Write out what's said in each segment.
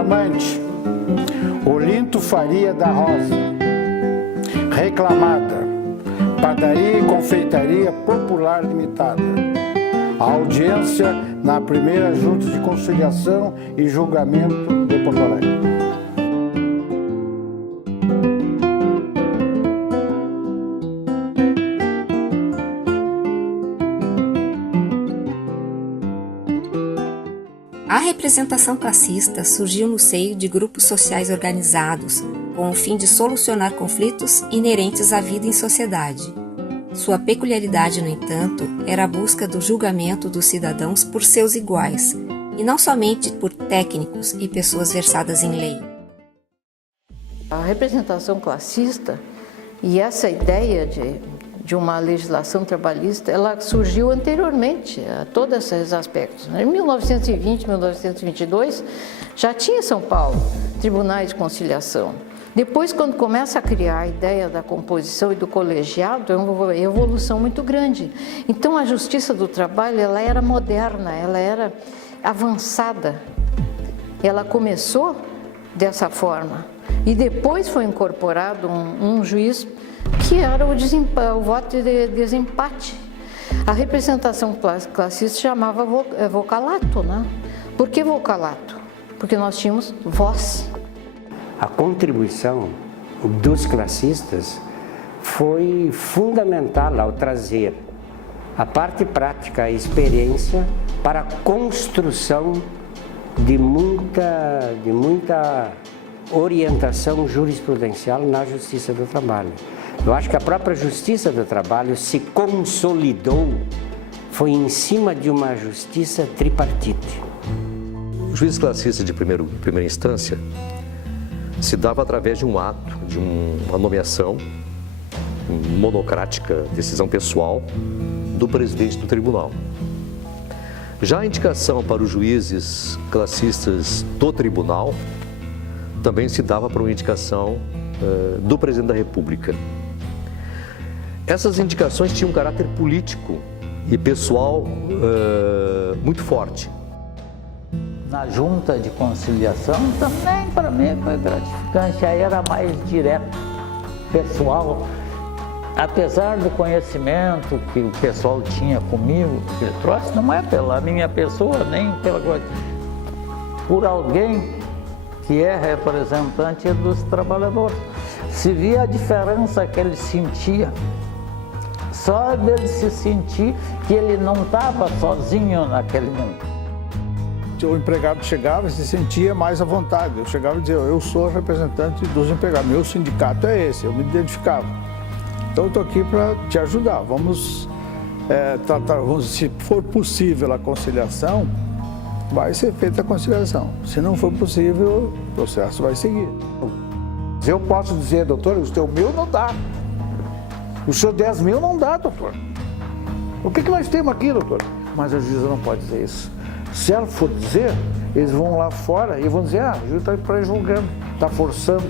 reclamante, Olinto Faria da Rosa. Reclamada, Padaria e Confeitaria Popular Limitada. A audiência na primeira Junta de Conciliação e Julgamento de Porto Alegre. A representação classista surgiu no seio de grupos sociais organizados, com o fim de solucionar conflitos inerentes à vida em sociedade. Sua peculiaridade, no entanto, era a busca do julgamento dos cidadãos por seus iguais, e não somente por técnicos e pessoas versadas em lei. A representação classista e essa ideia de uma legislação trabalhista, ela surgiu anteriormente a todos esses aspectos. Em 1920, 1922, já tinha em São Paulo tribunais de conciliação. Depois, quando começa a criar a ideia da composição e do colegiado, é uma evolução muito grande. Então, a justiça do trabalho, ela era moderna, ela era avançada. Ela começou dessa forma. E depois foi incorporado um juiz que era o voto de desempate. A representação classista chamava vocalato, né? Por que vocalato? Porque nós tínhamos voz. A contribuição dos classistas foi fundamental ao trazer a parte prática, a experiência para a construção de muita orientação jurisprudencial na Justiça do Trabalho. Eu acho que a própria Justiça do Trabalho se consolidou, foi em cima de uma justiça tripartite. O juiz classista de primeira instância se dava através de um ato, de uma nomeação monocrática, decisão pessoal do presidente do tribunal. Já a indicação para os juízes classistas do tribunal também se dava por uma indicação do presidente da República. Essas indicações tinham um caráter político e pessoal muito forte. Na junta de conciliação também para mim foi gratificante, aí era mais direto, pessoal. Apesar do conhecimento que o pessoal tinha comigo, que ele trouxe, não é pela minha pessoa, nem pela coisa, por alguém que é representante dos trabalhadores. Se via a diferença que ele sentia, só dele se sentir que ele não estava sozinho naquele mundo. O empregado chegava e se sentia mais à vontade. Eu chegava e dizia, eu sou representante dos empregados, meu sindicato é esse, eu me identificava. Então eu estou aqui para te ajudar, vamos tratar, se for possível a conciliação, vai ser feita a conciliação. Se não for possível, o processo vai seguir. Eu posso dizer, doutor, o seu mil não dá. O seu 10 mil não dá, doutor. O que nós temos aqui, doutor? Mas a juíza não pode dizer isso. Se ela for dizer, eles vão lá fora e vão dizer, o juiz está pré-julgando, está forçando.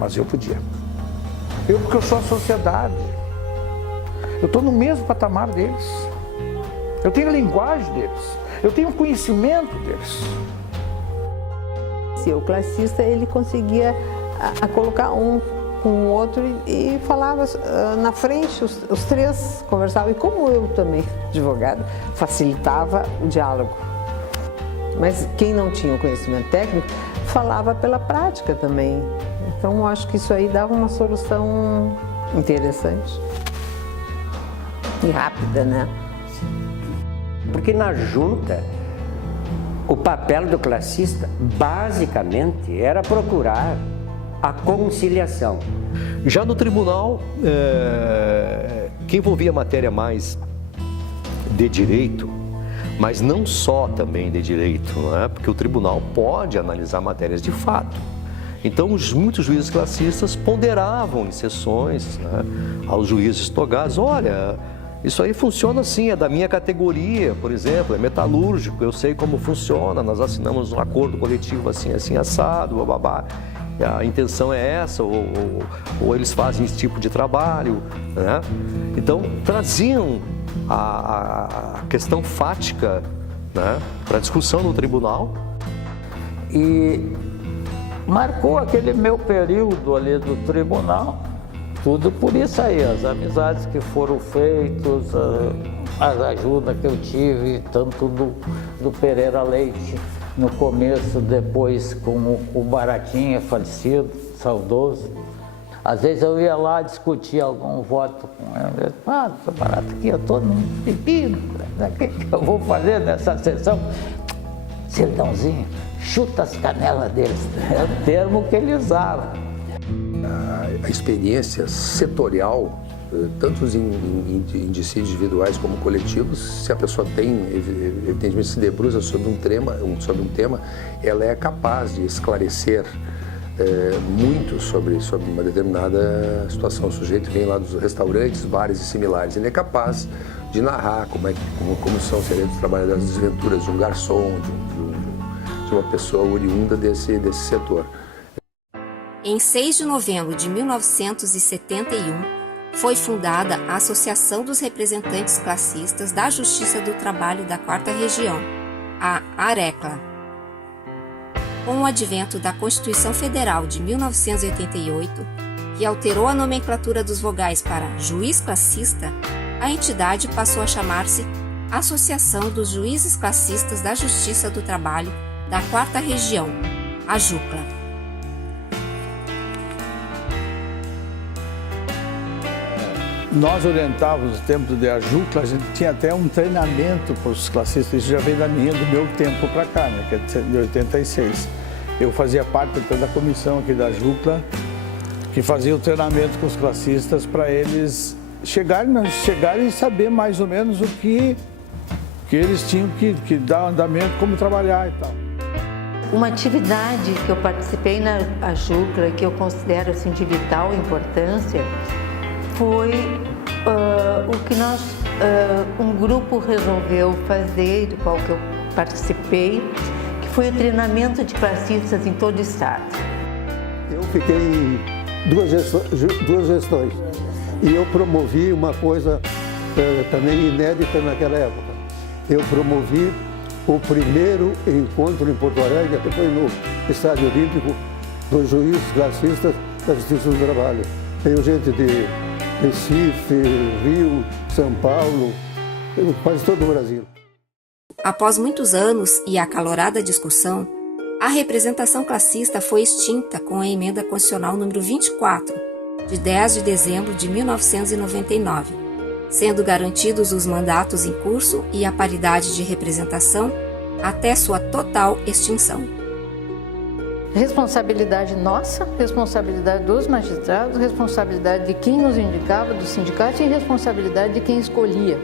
Mas eu podia. Porque eu sou a sociedade. Eu estou no mesmo patamar deles. Eu tenho a linguagem deles. Eu tenho o conhecimento deles. O classista, ele conseguia colocar um com o outro e falava na frente, os três conversavam, e como eu também, advogado, facilitava o diálogo. Mas quem não tinha o conhecimento técnico, falava pela prática também. Então, eu acho que isso aí dava uma solução interessante e rápida, né? Porque na junta, o papel do classista, basicamente, era procurar a conciliação. Já no tribunal, que envolvia matéria mais de direito, mas não só também de direito, não é? Porque o tribunal pode analisar matérias de fato. Então, muitos juízes classistas ponderavam em sessões, né, aos juízes togados, olha, isso aí funciona assim, é da minha categoria, por exemplo, é metalúrgico, eu sei como funciona, nós assinamos um acordo coletivo assim, assim, assado, bababá. A intenção é essa, ou eles fazem esse tipo de trabalho, né? Então, traziam a questão fática, né, para discussão no tribunal. E marcou aquele meu período ali do tribunal, tudo por isso aí, as amizades que foram feitas, as ajudas que eu tive, tanto do Pereira Leite no começo, depois com o Baratinha, falecido, saudoso. Às vezes eu ia lá discutir algum voto com ele. Seu Barato, aqui eu estou num pepino, o que eu vou fazer nessa sessão? Sertãozinho, chuta as canelas deles, é o termo que ele usava. A experiência setorial, tanto em dissídios individuais como coletivos, se a pessoa tem, evidentemente, se debruça sobre um tema, ela é capaz de esclarecer muito sobre uma determinada situação. O sujeito vem lá dos restaurantes, bares e similares, ele é capaz de narrar como são seriam os trabalhos, das desventuras de um garçom, de uma pessoa oriunda desse setor. Em 6 de novembro de 1971, foi fundada a Associação dos Representantes Classistas da Justiça do Trabalho da 4ª Região, a ARECLA. Com o advento da Constituição Federal de 1988, que alterou a nomenclatura dos vogais para juiz classista, a entidade passou a chamar-se Associação dos Juízes Classistas da Justiça do Trabalho da 4ª Região, a JUCLA. Nós orientávamos o tempo de AJUCLA, a gente tinha até um treinamento para os classistas, isso já veio do meu tempo para cá, né, que é de 86. Eu fazia parte então, da comissão aqui da AJUCLA, que fazia o treinamento com os classistas para eles chegarem e saber mais ou menos o que eles tinham que dar andamento, como trabalhar e tal. Uma atividade que eu participei na AJUCLA, que eu considero assim, de vital importância, foi o que um grupo resolveu fazer, do qual que eu participei, que foi o treinamento de classistas em todo o estado. Eu fiquei em duas gestões e eu promovi uma coisa também inédita naquela época. Eu promovi o primeiro encontro em Porto Alegre, que foi no Estádio Olímpico, dos juízes classistas da Justiça do Trabalho. Veio gente de Recife, Rio, São Paulo, quase todo o Brasil. Após muitos anos e acalorada discussão, a representação classista foi extinta com a Emenda Constitucional número 24, de 10 de dezembro de 1999, sendo garantidos os mandatos em curso e a paridade de representação até sua total extinção. Responsabilidade nossa, responsabilidade dos magistrados, responsabilidade de quem nos indicava, do sindicato, e responsabilidade de quem escolhia,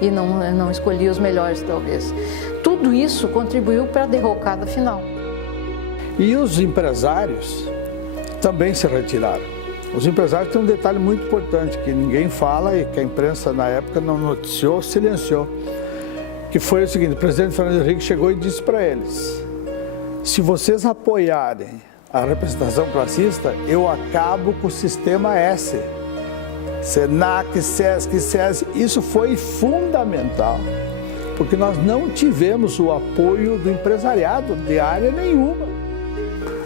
e não escolhia os melhores, talvez. Tudo isso contribuiu para a derrocada final. E os empresários também se retiraram. Os empresários têm um detalhe muito importante, que ninguém fala e que a imprensa na época não noticiou, silenciou, que foi o seguinte: o presidente Fernando Henrique chegou e disse para eles: se vocês apoiarem a representação classista, eu acabo com o sistema S. Senac, Sesc, SESI. Isso foi fundamental, porque nós não tivemos o apoio do empresariado de área nenhuma.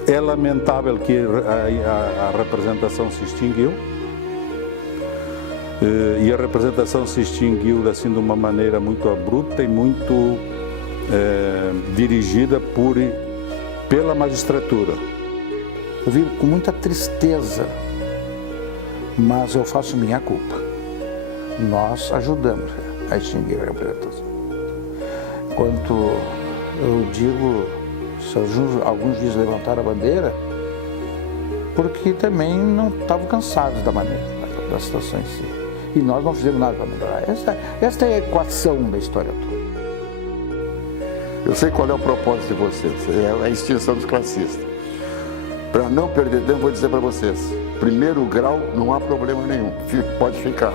É lamentável que a representação se extinguiu, e a representação se extinguiu assim de uma maneira muito abrupta e muito dirigida pela magistratura. Eu vivo com muita tristeza, mas eu faço minha culpa. Nós ajudamos a extinguir a representação. Enquanto eu digo, se alguns juízes levantaram a bandeira, porque também não estavam cansados da situação em si. E nós não fizemos nada para melhorar. Esta é a equação da história toda. Eu sei qual é o propósito de vocês, é a extinção dos classistas. Para não perder tempo, vou dizer para vocês: primeiro grau não há problema nenhum, pode ficar.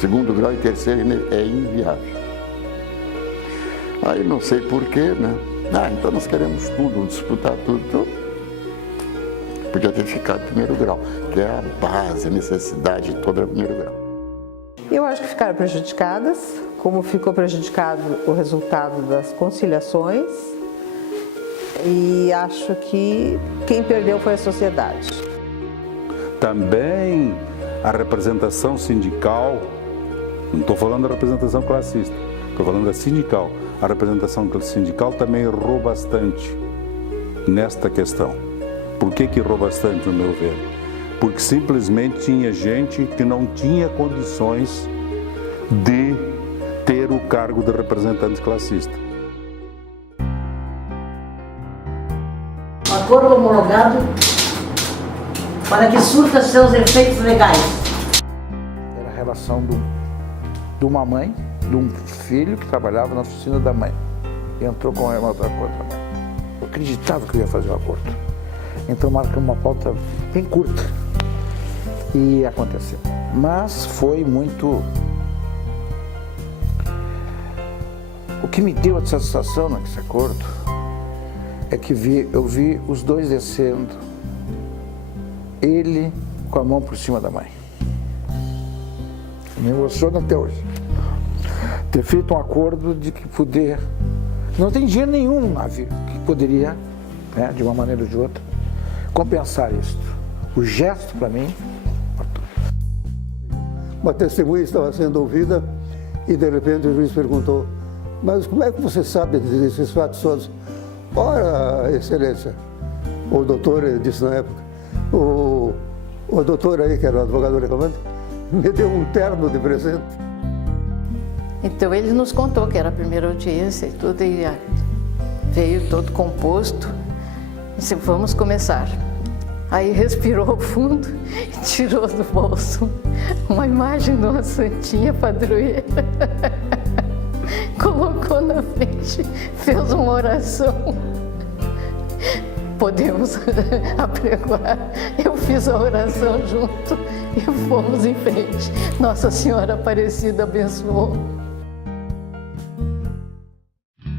Segundo grau e terceiro é inviável. Aí não sei porquê, né? Então nós queremos tudo, disputar tudo. Então, podia ter ficado primeiro grau, que é a base, a necessidade toda do primeiro grau. Eu acho que ficaram prejudicadas, como ficou prejudicado o resultado das conciliações, E acho que quem perdeu foi a sociedade. Também a representação sindical, não estou falando da representação classista, estou falando da sindical. A representação sindical também errou bastante nesta questão. Por que errou bastante, no meu ver? Porque simplesmente tinha gente que não tinha condições de ter o cargo de representante classista. Acordo homologado para que surta seus efeitos legais. Era a relação de uma mãe, de um filho que trabalhava na oficina da mãe. E entrou com uma outra coisa também. Eu acreditava que eu ia fazer o acordo. Então marcamos uma pauta bem curta. E aconteceu. Mas foi muito... O que me deu a satisfação nesse acordo é que eu vi os dois descendo, ele com a mão por cima da mãe. Me emociona até hoje. Ter feito um acordo de que poder... Não tem dinheiro nenhum no navio que poderia, né, de uma maneira ou de outra, compensar isso. O gesto, para mim... Uma testemunha estava sendo ouvida e, de repente, o juiz perguntou: mas como é que você sabe desses fatos todos? Ora, excelência, o doutor disse na época, o doutor aí, que era o advogado reclamante, me deu um terno de presente. Então ele nos contou que era a primeira audiência e tudo, e veio todo composto. Disse, vamos começar. Aí respirou fundo e tirou do bolso uma imagem de uma santinha padroeira. Colocou na frente, fez uma oração. Podemos apregoar. Eu fiz a oração junto e fomos em frente. Nossa Senhora Aparecida abençoou.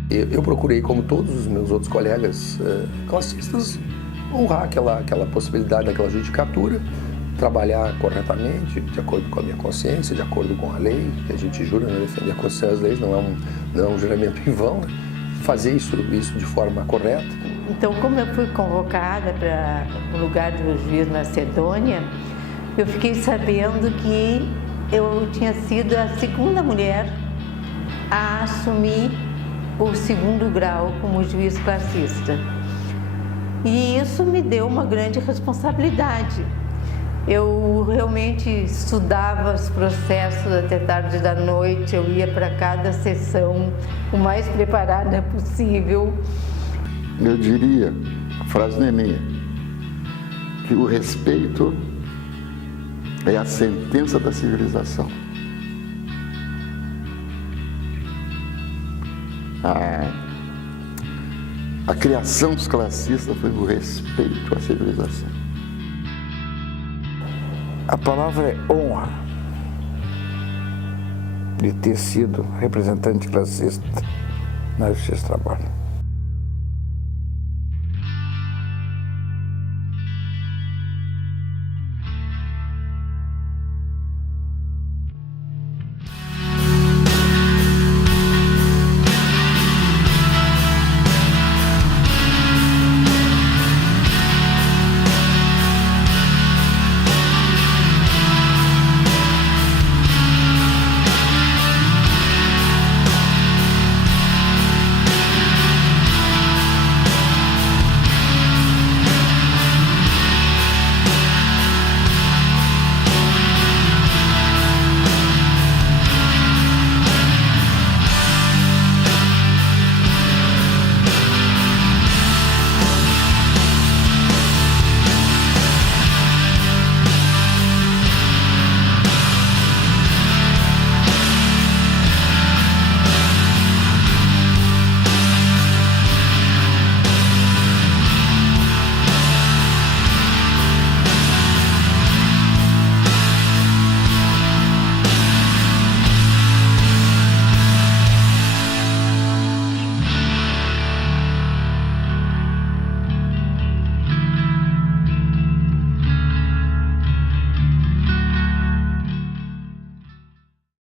Eu procurei, como todos os meus outros colegas classistas, honrar aquela possibilidade daquela judicatura, trabalhar corretamente, de acordo com a minha consciência, de acordo com a lei, que a gente jura, né, defender a Constituição e as leis, não é um juramento em vão, né? Fazer isso de forma correta. Então, como eu fui convocada para o lugar do juiz Macedônia, eu fiquei sabendo que eu tinha sido a segunda mulher a assumir o segundo grau como juiz classista. E isso me deu uma grande responsabilidade. Eu realmente estudava os processos até tarde da noite, eu ia para cada sessão o mais preparada possível. Eu diria, a frase não é minha, que o respeito é a sentença da civilização. A criação dos classistas foi o respeito à civilização. A palavra é honra de ter sido representante classista na Justiça do Trabalho.